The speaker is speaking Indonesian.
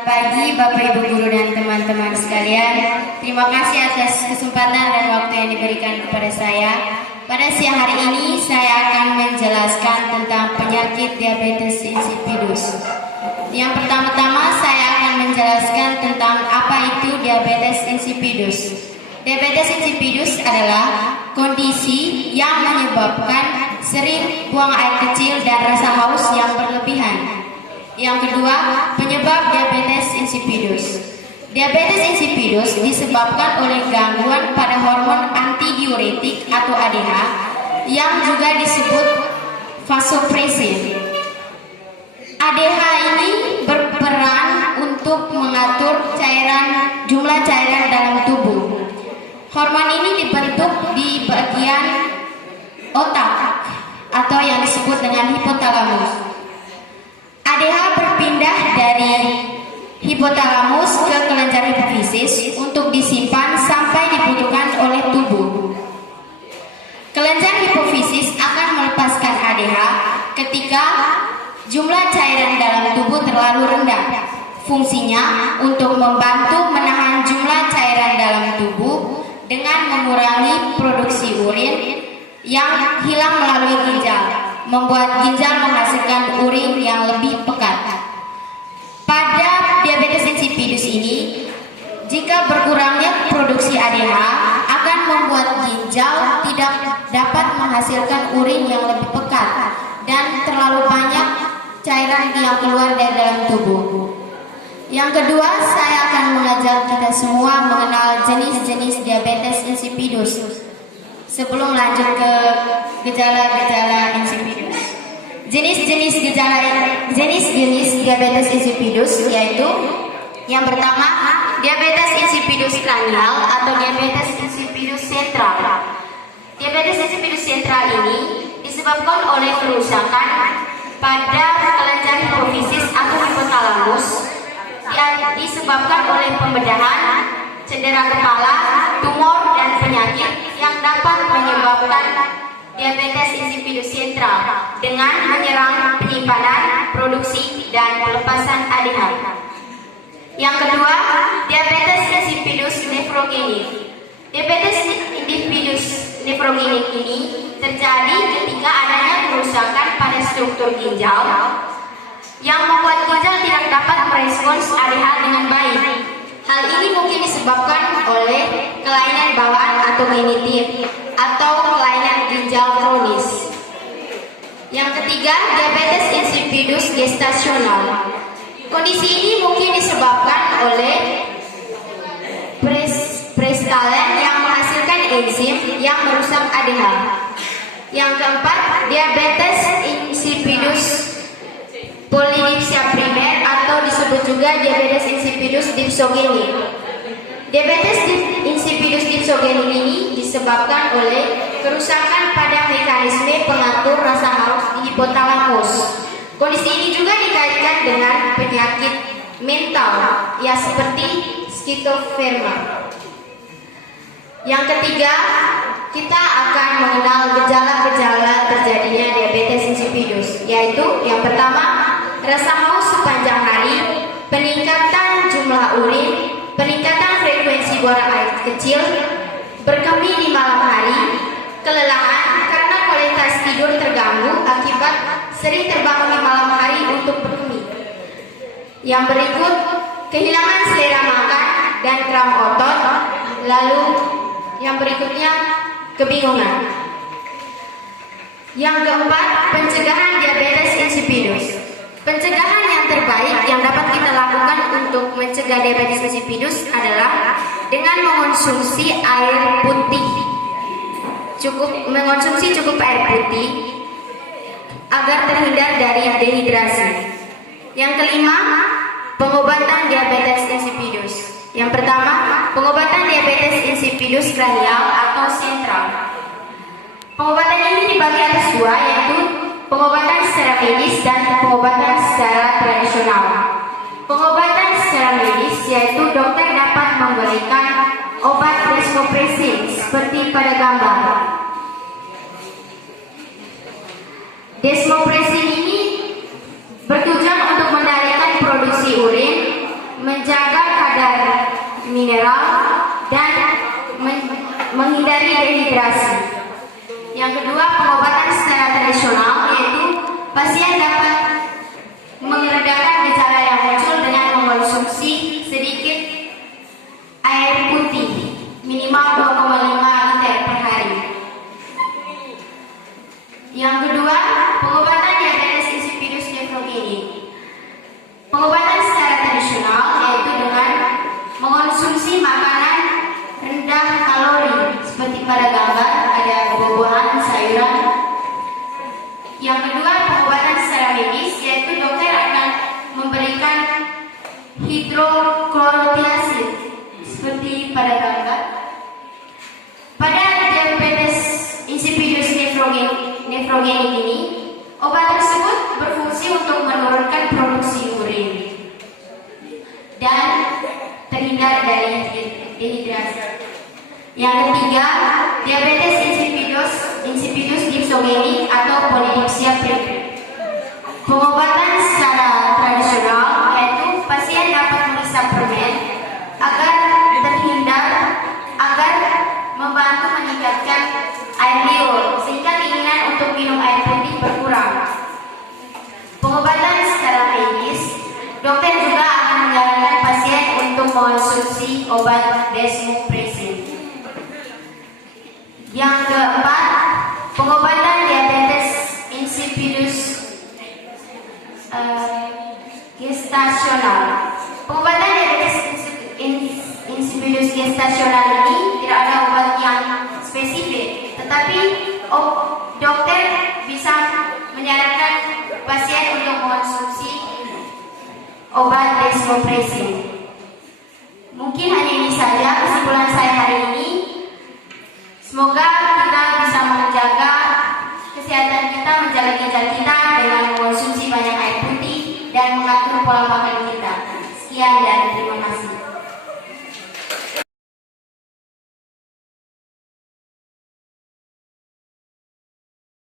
Pagi Bapak Ibu Guru dan teman-teman sekalian, terima kasih atas kesempatan dan waktu yang diberikan kepada saya. Pada siang hari ini saya akan menjelaskan tentang penyakit diabetes insipidus. Yang pertama-tama saya akan menjelaskan tentang apa itu diabetes insipidus. Diabetes insipidus adalah kondisi yang menyebabkan sering buang air kecil dan rasa haus yang berlebihan. Yang kedua, penyebab diabetes insipidus. Diabetes insipidus disebabkan oleh gangguan pada hormon antidiuretik atau ADH yang juga disebut vasopresin. ADH ini berperan untuk mengatur jumlah cairan dalam tubuh. Hormon ini dibentuk di bagian otak atau yang disebut dengan hipotalamus. ADH berpindah dari hipotalamus ke kelenjar hipofisis untuk disimpan sampai dibutuhkan oleh tubuh. Kelenjar hipofisis akan melepaskan ADH ketika jumlah cairan dalam tubuh terlalu rendah. Fungsinya untuk membantu menahan jumlah cairan dalam tubuh dengan mengurangi produksi urin yang hilang melalui ginjal, membuat ginjal menghasilkan urin yang lebih pekat. Pada diabetes insipidus ini, jika berkurangnya produksi ADH akan membuat ginjal tidak dapat menghasilkan urin yang lebih pekat dan terlalu banyak cairan yang keluar dari dalam tubuh. Yang kedua, saya akan mengajak kita semua mengenal jenis-jenis diabetes insipidus. Sebelum lanjut ke gejala-gejala insipidus, jenis-jenis diabetes insipidus yaitu yang pertama, diabetes insipidus kranial atau diabetes insipidus sentral. Diabetes insipidus sentral ini disebabkan oleh kerusakan pada kelenjar hipofisis atau hipotalamus yang disebabkan oleh pembedahan, cedera kepala, tumor, dan penyakit yang dapat menyebabkan diabetes insipidus sentral dengan menyerang penyimpanan, produksi, dan pelepasan ADH. Yang kedua, diabetes insipidus nefrogenik. Diabetes insipidus nefrogenik ini terjadi ketika adanya kerusakan pada struktur ginjal yang membuat ginjal tidak dapat merespons ADH dengan baik. Hal ini mungkin disebabkan oleh kelainan bawaan atau genetik atau kelainan ginjal kronis. Yang ketiga, diabetes insipidus gestasional. Kondisi ini mungkin disebabkan oleh prestalen yang menghasilkan enzim yang merusak ADH. Yang keempat, diabetes insipidus polidipsia primer atau disebut juga diabetes insipidus dipsogenik. Diabetes insipidus dipsogenik ini disebabkan oleh kerusakan pada mekanisme pengatur rasa haus di hipotalamus. Kondisi ini juga dikaitkan dengan penyakit mental ya seperti skizofrenia. Yang ketiga, kita akan mengenal gejala-gejala terjadinya diabetes insipidus, yaitu yang pertama, rasa haus sepanjang hari, peningkatan jumlah urin, peningkatan frekuensi buang air kecil, berkemih di malam hari, kelelahan karena kualitas tidur terganggu akibat sering terbangun di malam hari untuk berkemih. Yang berikut, kehilangan selera makan dan kram otot. Lalu yang berikutnya, kebingungan. Yang keempat, pencegahan diabetes insipidus. Pencegahan yang terbaik yang dapat kita lakukan untuk mencegah diabetes insipidus adalah dengan mengonsumsi air putih. Mengonsumsi cukup air putih agar terhindar dari dehidrasi. Yang kelima, pengobatan diabetes insipidus. Yang pertama, pengobatan diabetes insipidus kranial atau sentral. Pengobatan ini dibagi atas dua, yaitu pengobatan secara medis dan pengobatan secara tradisional. Pengobatan secara medis yaitu dokter dapat memberikan obat desmopresin seperti pada gambar. Desmopresin ini bertujuan untuk menurunkan produksi urin, menjaga kadar mineral dan menghindari dehidrasi. Yang kedua, pengobatan secara tradisional, yaitu pasien dapat meredakan gejala yang muncul dengan mengkonsumsi sedikit air putih minimal 2,5 liter per hari. Yang kedua, pengobatan diabetes insipidus nefrogenik. Pengobatan secara tradisional yaitu dengan mengonsumsi makanan rendah kalori seperti pada gambar ada buah-buahan, sayuran. Yang kedua, pengobatan secara medis yaitu dokter akan memberikan hidroklorotiazid seperti pada gambar. Pada diabetes insipidus nefrogenik ini, obat tersebut berfungsi untuk menurunkan produksi urin dan terhindar dari dehidrasi. Yang ketiga, diabetes insipidus dipsogenik atau polidipsia previa. Pengobatan secara tradisional yaitu pasien dapat meresap permen agar membantu meningkatkan air liur sehingga keinginan untuk minum air putih berkurang. Pengobatan secara medis, dokter juga akan menyarankan pasien untuk mengonsumsi obat desmopressin. Yang keempat, pengobatan diabetes insipidus gestasional. Pengobatan diabetes insipidus gestasional ini tidak ada obat yang spesifik, tetapi dokter bisa menyarankan pasien untuk mengonsumsi obat desmopressin. Mungkin hanya ini saja kesimpulan saya hari ini. Semoga kita bisa menjaga kesehatan kita, menjaga ginjal kita dengan mengonsumsi banyak air putih dan mengatur pola makan